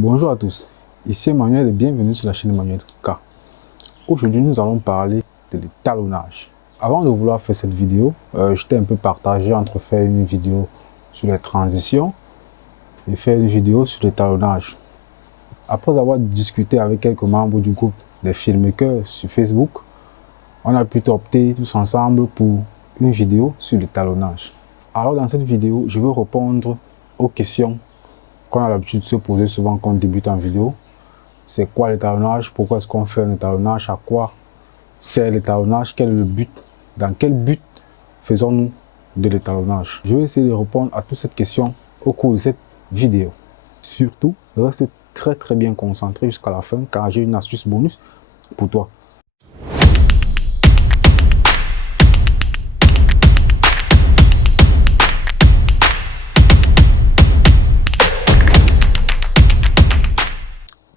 Bonjour à tous, ici Emmanuel et bienvenue sur la chaîne Emmanuel K. Aujourd'hui, nous allons parler de l'étalonnage. Avant de vouloir faire cette vidéo, j'étais un peu partagé entre faire une vidéo sur les transitions et faire une vidéo sur l'étalonnage. Après avoir discuté avec quelques membres du groupe des filmmakers sur Facebook, on a pu opter tous ensemble pour une vidéo sur l'étalonnage. Alors dans cette vidéo, je vais répondre aux questions qu'on a l'habitude de se poser souvent quand on débute en vidéo. C'est quoi l'étalonnage? Pourquoi est-ce qu'on fait un étalonnage? À quoi sert l'étalonnage? Quel est le but? Dans quel but faisons-nous de l'étalonnage? Je vais essayer de répondre à toutes ces questions au cours de cette vidéo. Surtout, reste très bien concentré jusqu'à la fin car j'ai une astuce bonus pour toi.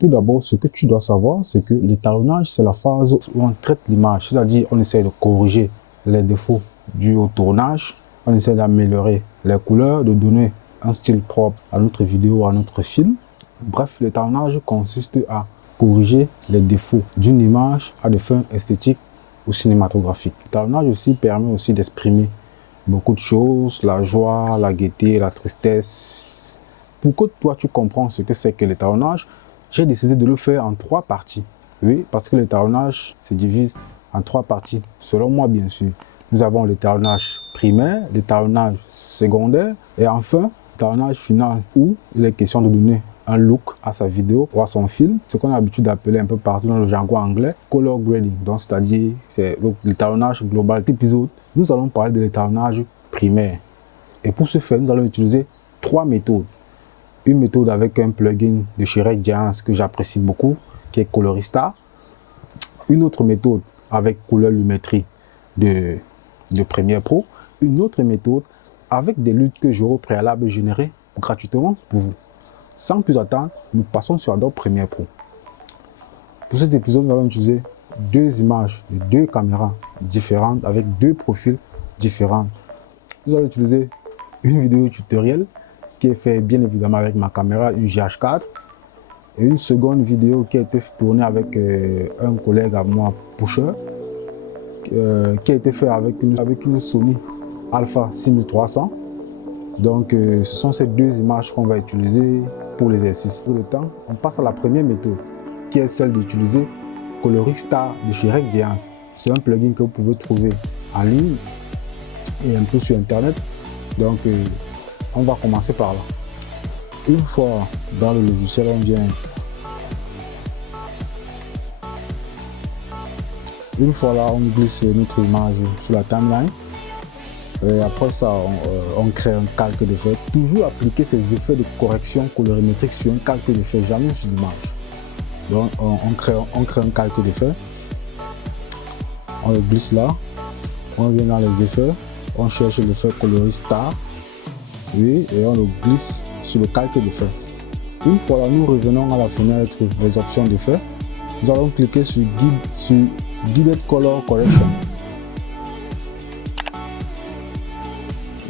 Tout d'abord, ce que tu dois savoir, c'est que l'étalonnage, c'est la phase où on traite l'image, c'est-à-dire on essaie de corriger les défauts dus au tournage, on essaie d'améliorer les couleurs, de donner un style propre à notre vidéo, à notre film. Bref, l'étalonnage consiste à corriger les défauts d'une image à des fins esthétiques ou cinématographiques. L'étalonnage aussi permet aussi d'exprimer beaucoup de choses, la joie, la gaieté, la tristesse. Pour que toi tu comprends ce que c'est que l'étalonnage, j'ai décidé de le faire en 3 parties. Oui, parce que l'étalonnage se divise en 3 parties, selon moi bien sûr. Nous avons l'étalonnage primaire, l'étalonnage secondaire et enfin l'étalonnage final où il est question de donner un look à sa vidéo ou à son film, ce qu'on a l'habitude d'appeler un peu partout dans le jargon anglais color grading. Donc c'est-à-dire c'est l'étalonnage global. Cet épisode, nous allons parler de l'étalonnage primaire. Et pour ce faire, nous allons utiliser 3 méthodes. Une méthode avec un plugin de chez Red Giants que j'apprécie beaucoup, qui est Colorista. Une autre méthode avec Couleur Lumetri de Premiere Pro. Une autre méthode avec des luttes que j'aurai au préalable générées gratuitement pour vous. Sans plus attendre, nous passons sur Adobe Premiere Pro. Pour cet épisode, nous allons utiliser 2 images de 2 caméras différentes avec 2 profils différents. Nous allons utiliser une vidéo tutoriel qui est fait bien évidemment avec ma caméra, une GH4, et une seconde vidéo qui a été tournée avec un collègue à moi, Pusher, qui a été fait avec une Sony Alpha 6300. Donc ce sont ces 2 images qu'on va utiliser pour l'exercice. Pour le temps, on passe à la première méthode, qui est celle d'utiliser Colorista de chez Red Giants. C'est un plugin que vous pouvez trouver en ligne et un peu sur internet. Donc on va commencer par là. Une fois dans le logiciel, on vient. Une fois là, on glisse notre image sur la timeline. Et après ça, on crée un calque d'effet. Toujours appliquer ces effets de correction colorimétrique sur un calque d'effet, jamais sur l'image. Donc on crée un calque d'effet. On le glisse là. On vient dans les effets. On cherche l'effet Colorista. Oui, et on le glisse sur le calque d'effet. Une fois là, nous revenons à la fenêtre des options d'effet. Nous allons cliquer sur Guided Color Correction.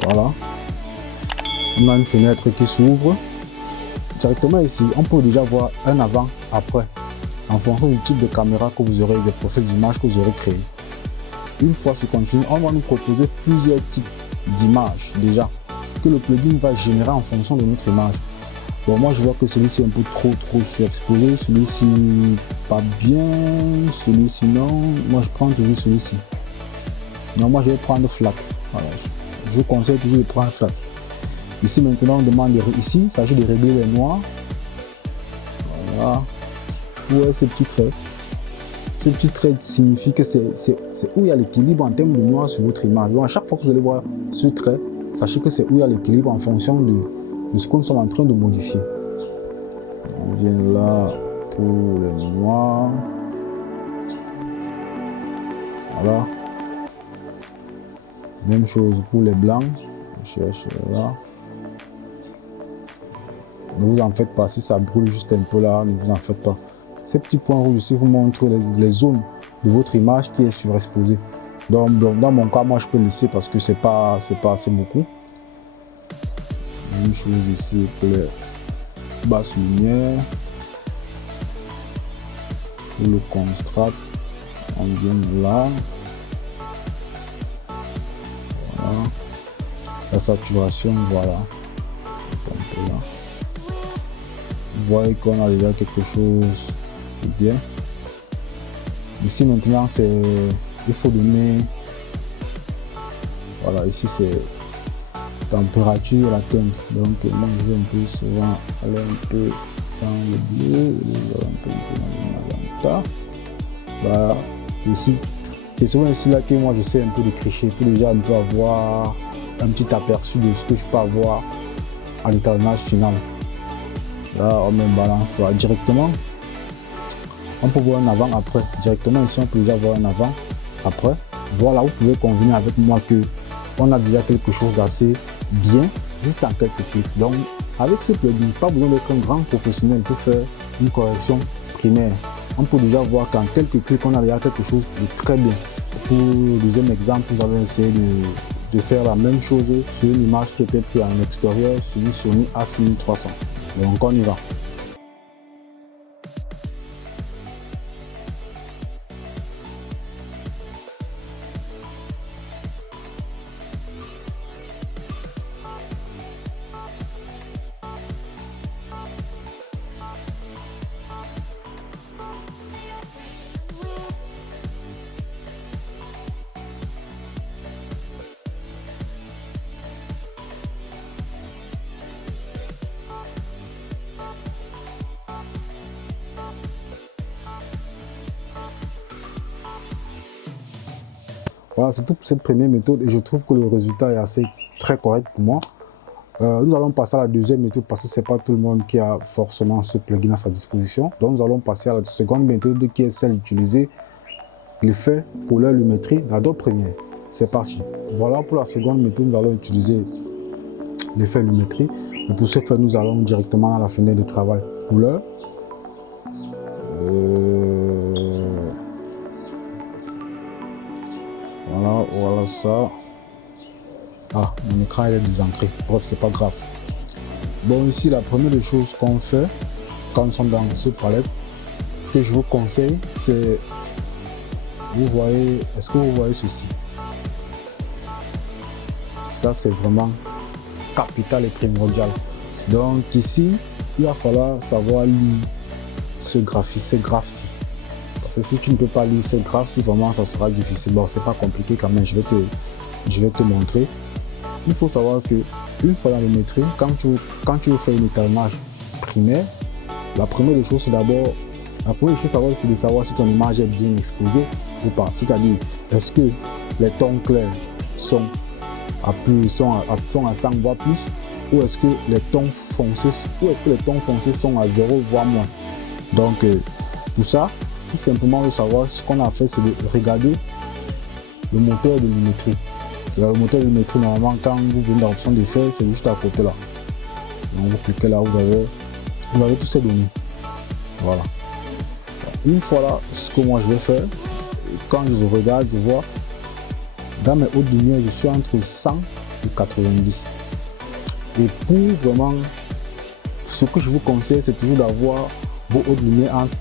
Voilà. On a une fenêtre qui s'ouvre. Directement ici, on peut déjà voir un avant-après en fonction du type de caméra que vous aurez, des profils d'image que vous aurez créé. Une fois ce continu, on va nous proposer plusieurs types d'images déjà que le plugin va générer en fonction de notre image. Bon, moi je vois que celui-ci est un peu trop surexposé, celui-ci pas bien, celui-ci non. Moi je prends toujours celui-ci. Non, moi je vais prendre flat. Voilà. Je vous conseille toujours de prendre flat. Ici maintenant on demande ici, il s'agit de régler les noirs. Voilà. Ouais, ces petits traits. Ce petit trait signifie que c'est où il y a l'équilibre en termes de noir sur votre image. Donc à chaque fois que vous allez voir ce trait, sachez que c'est où il y a l'équilibre en fonction de ce que nous sommes en train de modifier. On vient là pour le noir. Voilà. Même chose pour les blancs. Je cherche là. Ne vous en faites pas, si ça brûle juste un peu là, ne vous en faites pas. Ces petits points rouges ici vous montrent les zones de votre image qui est surexposée. Donc dans mon cas, moi je peux laisser parce que c'est pas assez beaucoup. Une chose ici pour basse lumière. Le contraste, on vient là. Voilà. La saturation, voilà. Un peu là. Vous voyez qu'on a déjà quelque chose de bien. Ici maintenant, il faut donner, voilà, ici c'est température, la teinte. Donc moi je vais un peu souvent aller un peu dans le bleu, un peu dans le magenta. Voilà, ici, c'est souvent ici là que moi je sais un peu de tricher pour déjà un peu avoir un petit aperçu de ce que je peux avoir à l'étalonnage final. Là on met une balance, voilà, directement. On peut voir un avant-après. Directement ici, on peut déjà voir un avant-après. Voilà, vous pouvez convenir avec moi que on a déjà quelque chose d'assez bien, juste en quelques clics. Donc, avec ce plugin, pas besoin d'être un grand professionnel pour faire une correction primaire. On peut déjà voir qu'en quelques clics, on a déjà quelque chose de très bien. Pour le deuxième exemple, nous allons essayer de faire la même chose sur une image qui était prise en extérieur sur une Sony A6300. Donc, on y va. Voilà, c'est tout pour cette première méthode et je trouve que le résultat est assez très correct pour moi. Nous allons passer à la deuxième méthode parce que ce n'est pas tout le monde qui a forcément ce plugin à sa disposition. Donc nous allons passer à la seconde méthode qui est celle d'utiliser l'effet couleur-lumétrie d'Adobe Premiere. C'est parti. Voilà pour la seconde méthode, nous allons utiliser l'effet lumétrie. Et pour ce faire, nous allons directement dans la fenêtre de travail couleur. Voilà ça. Ah, mon écran est désancré. Bref, c'est pas grave. Bon, ici, la première des choses qu'on fait quand nous sommes dans ce palette, que je vous conseille, c'est, vous voyez, est-ce que vous voyez ceci? Ça, c'est vraiment capital et primordial. Donc ici, il va falloir savoir lire ce graphe-ci. Parce que si tu ne peux pas lire ce graphe, vraiment ça sera difficile. Bon, c'est pas compliqué quand même, je vais te montrer. Il faut savoir que une fois dans le métrie, quand tu veux faire un étalonnage primaire, la première des choses, c'est d'abord, la première chose c'est de savoir si ton image est bien exposée ou pas. C'est-à-dire, est-ce que les tons clairs sont à 100 voire plus, ou est-ce que les tons foncés sont à 0 voire moins. Donc pour ça, tout simplement de savoir, ce qu'on a fait, c'est de regarder le moteur de lumétrie. Le moteur de lumétrie, normalement, quand vous venez dans l'option d'effet, c'est juste à côté là. Donc vous cliquez là, vous avez tous ces données. Voilà. Une fois là, ce que moi je vais faire, quand je regarde, je vois dans mes hautes lumières, je suis entre 100 et 90. Et pour vraiment, ce que je vous conseille, c'est toujours d'avoir vos hautes lumières entre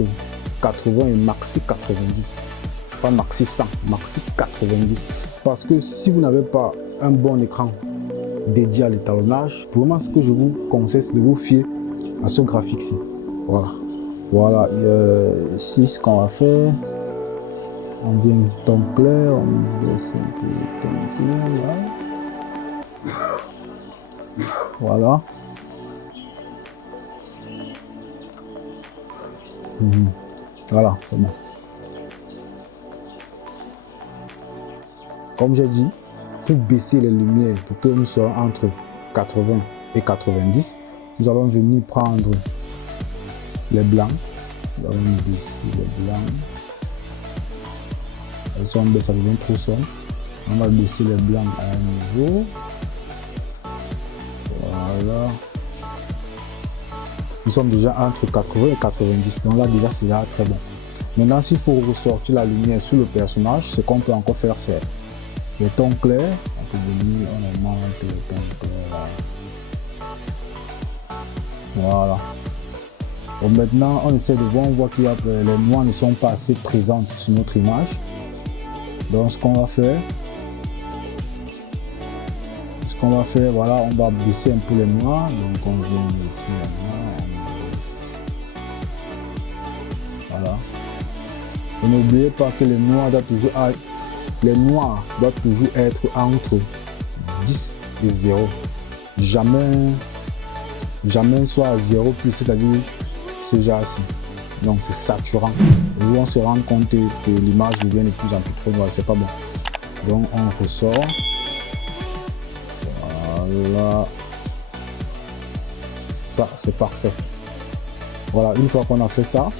80 et maxi 90. Pas maxi 100, maxi 90. Parce que si vous n'avez pas un bon écran dédié à l'étalonnage, vraiment ce que je vous conseille, c'est de vous fier à ce graphique-ci. Voilà. Voilà. Ici, ce qu'on va faire, on vient ton clair, on baisse un peu le ton clair là. Voilà. Voilà, c'est bon. Comme j'ai dit, pour baisser les lumières, pour que nous soyons entre 80 et 90, nous allons venir prendre les blancs. Nous allons baisser les blancs. Elles sont baissées, ça devient trop sombre. On va baisser les blancs à un niveau. Voilà. Nous sommes déjà entre 80 et 90. Donc là, déjà, c'est là très bon. Maintenant, s'il faut ressortir la lumière sur le personnage, ce qu'on peut encore faire, c'est les tons clairs. On peut venir, on augmente les tons clairs. Voilà. Bon, maintenant, on essaie de voir, on voit que les noirs ne sont pas assez présentes sur notre image. Donc, ce qu'on va faire, voilà, on va baisser un peu les noirs. Donc, on vient ici, voilà. Et n'oubliez pas que les noirs doivent toujours être entre 10 et 0. Jamais soit à 0 plus, c'est-à-dire ce genre-ci. Donc c'est saturant. Et on se rend compte que l'image devient de plus en plus trop noire, c'est pas bon. Donc on ressort. Voilà. Ça, c'est parfait. Voilà, une fois qu'on a fait ça,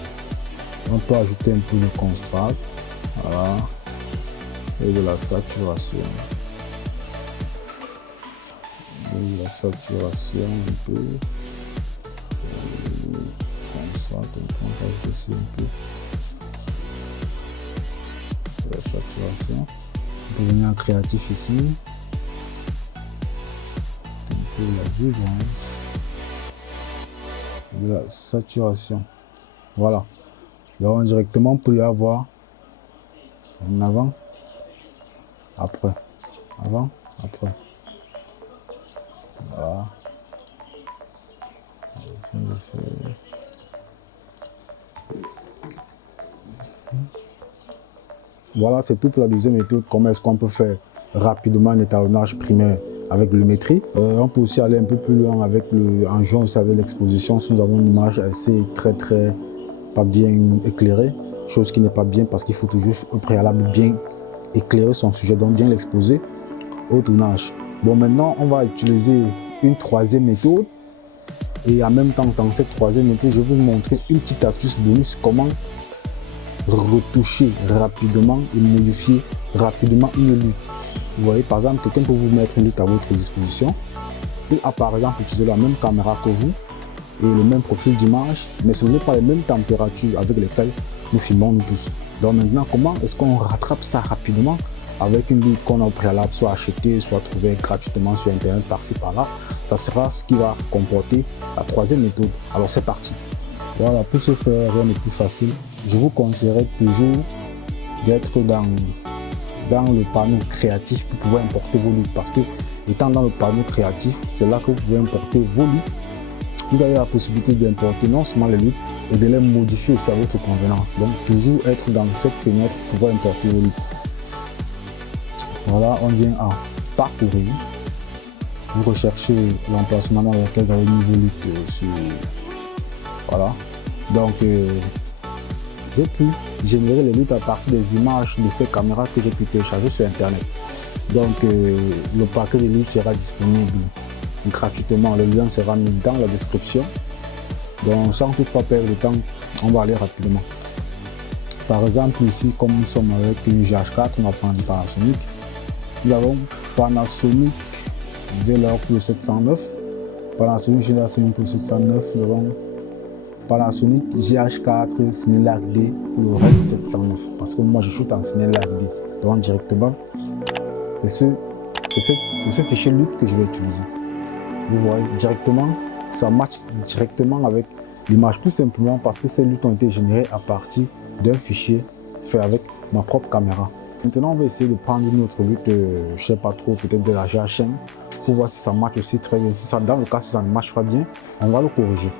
on peut ajouter un peu de contraste. Voilà. Et de la saturation. Et de la saturation un peu. Comme ça, on va ajouter un peu de la saturation. On peut venir en créatif ici. Un peu de la vibrance. De la saturation. Voilà. Donc directement pour y avoir en avant, après, avant, après. Voilà. Voilà, c'est tout pour la deuxième méthode. Comment est-ce qu'on peut faire rapidement un étalonnage primaire avec l'Lumetri. On peut aussi aller un peu plus loin avec en jouant aussi avec l'exposition si nous avons une image assez très pas bien éclairée, chose qui n'est pas bien parce qu'il faut toujours au préalable bien éclairer son sujet, donc bien l'exposer au tournage. Bon, maintenant on va utiliser une troisième méthode et en même temps dans cette troisième méthode je vais vous montrer une petite astuce bonus, comment retoucher rapidement et modifier rapidement une lutte. Vous voyez, par exemple, quelqu'un peut vous mettre une lutte à votre disposition. Il a par exemple utilisé la même caméra que vous et le même profil d'image, mais ce n'est pas les mêmes températures avec lesquelles nous filmons nous tous. Donc maintenant, comment est-ce qu'on rattrape ça rapidement avec une lutte qu'on a au préalable, soit achetée, soit trouvée gratuitement sur internet par-ci par-là. Ça sera ce qui va comporter la troisième méthode. Alors c'est parti. Voilà, pour ce faire, rien n'est plus facile. Je vous conseillerais toujours d'être dans le panneau créatif pour pouvoir importer vos luttes, parce que étant dans le panneau créatif, c'est là que vous pouvez importer vos luttes. Vous avez la possibilité d'importer non seulement les luttes et de les modifier aussi à votre convenance. Donc toujours être dans cette fenêtre pour pouvoir importer vos luttes. Voilà, on vient à parcourir. Vous recherchez l'emplacement dans lequel vous avez mis vos luttes sur... Voilà. Donc j'ai pu générer les luttes à partir des images de ces caméras que j'ai pu télécharger sur internet. Donc le paquet de luttes sera disponible gratuitement. Le lien sera mis dans la description. Donc sans toutefois perdre de temps, on va aller rapidement. Par exemple ici, comme nous sommes avec une GH4, on va prendre une Panasonic. Nous avons Panasonic VLR pour le 709, Panasonic GH5 pour le 709, nous avons Panasonic GH4 Cinelarc D pour le RED 709, parce que moi je shoot en Cinelarc D. Donc directement, c'est ce fichier lutte que je vais utiliser. Vous voyez directement, ça match directement avec l'image, tout simplement parce que ces luttes ont été générées à partir d'un fichier fait avec ma propre caméra. Maintenant, on va essayer de prendre une autre lutte, je ne sais pas trop, peut-être de la GH5, pour voir si ça marche aussi très bien. Si ça, dans le cas, si ça ne marche pas bien, on va le corriger.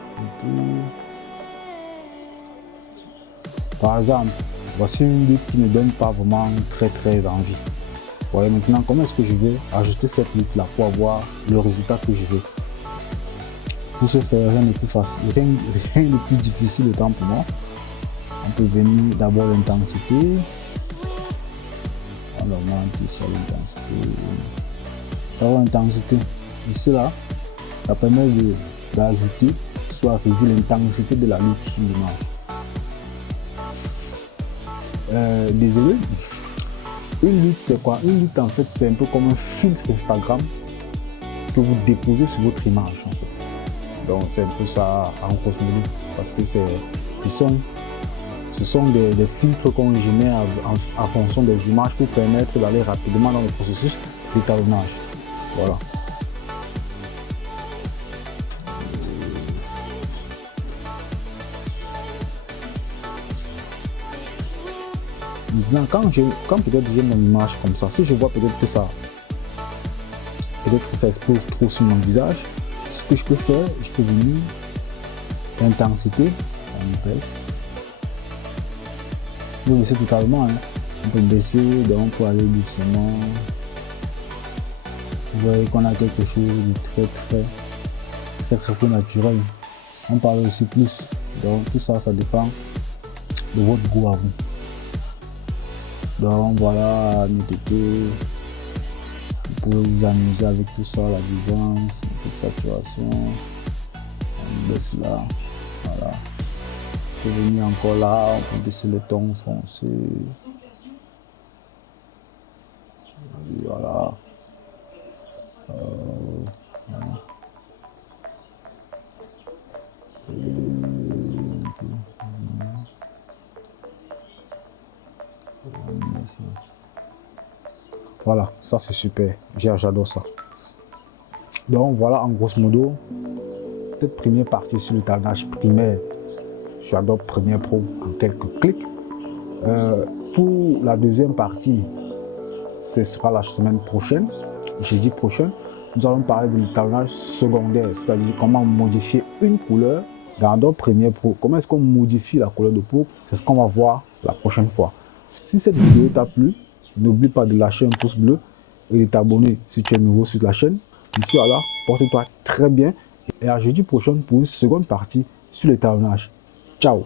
Par exemple, voici une lutte qui ne donne pas vraiment très envie. Voilà, maintenant, comment est-ce que je vais ajuster cette lutte-là pour avoir le résultat que je veux? Pour ce faire, rien de plus facile, rien de plus difficile autant pour moi. On peut venir d'abord l'intensité. On augmente ici l'intensité. D'avoir l'intensité. Ici là, ça permet d'ajouter, soit réduire l'intensité de la lutte sur l'image. Désolé. Une lutte, c'est quoi? Une lutte, en fait, c'est un peu comme un filtre Instagram que vous déposez sur votre image. En fait. Donc, c'est un peu ça en grosso modo. Parce que ce sont des filtres qu'on génère en fonction des images pour permettre d'aller rapidement dans le processus d'étalonnage. Voilà. Maintenant, quand peut-être j'ai mon image comme ça, si je vois peut-être que ça explose trop sur mon visage, ce que je peux faire, je peux venir l'intensité, on baisse. On peut baisser totalement, hein. On peut baisser, donc on peut aller doucement. Vous voyez qu'on a quelque chose de très peu naturel. On parle aussi plus, donc tout ça, ça dépend de votre goût à vous. Donc voilà, vous pouvez vous amuser avec tout ça, la vivance, un peu de saturation. On baisse là, voilà. On peut venir encore là, on peut baisser le ton foncé. Voilà. Voilà. Voilà, ça c'est super, j'adore ça. Donc voilà en grosso modo, cette première partie sur le talonnage primaire sur Adobe Premiere Pro en quelques clics. Pour la deuxième partie, ce sera la semaine prochaine, jeudi prochain. Nous allons parler de l'étalonnage secondaire, c'est-à-dire comment modifier une couleur dans Adobe Premiere Pro. Comment est-ce qu'on modifie la couleur de peau? C'est ce qu'on va voir la prochaine fois. Si cette vidéo t'a plu, n'oublie pas de lâcher un pouce bleu et de t'abonner si tu es nouveau sur la chaîne. D'ici là, portez-toi très bien et à jeudi prochain pour une seconde partie sur l'étalonnage. Ciao!